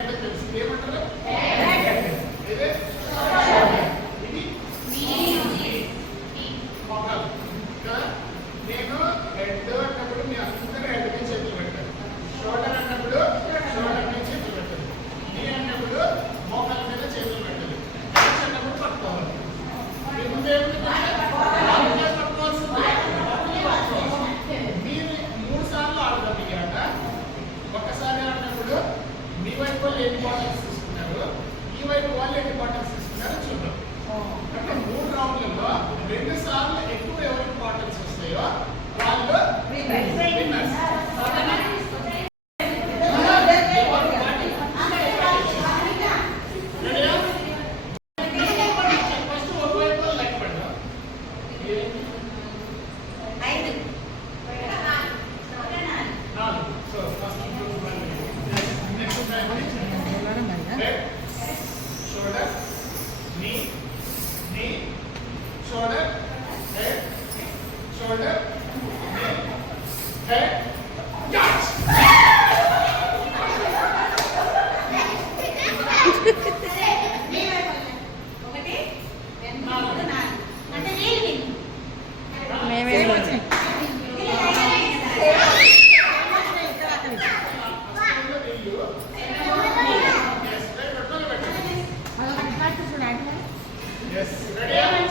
తెలుసు. ఏమంటారు? మీ వైపు వాళ్ళు ఎన్ని బాటిల్స్ తీసుకున్నారు ఈ వైపు వాళ్ళు ఎన్ని బాటిల్స్ తీసుకున్నారో చూద్దాం. అంటే మూడు రౌండ్లలో రెండు సార్లు ఎక్కువ ఎవరికి బాటిల్స్ వస్తాయో shoulder, head, shoulder, knee, head, Head,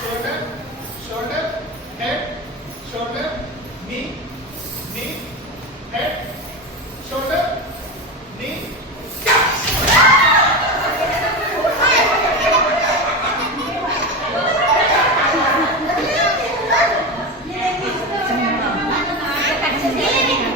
shoulder, shoulder, head, shoulder, knee, knee, head, shoulder, knee.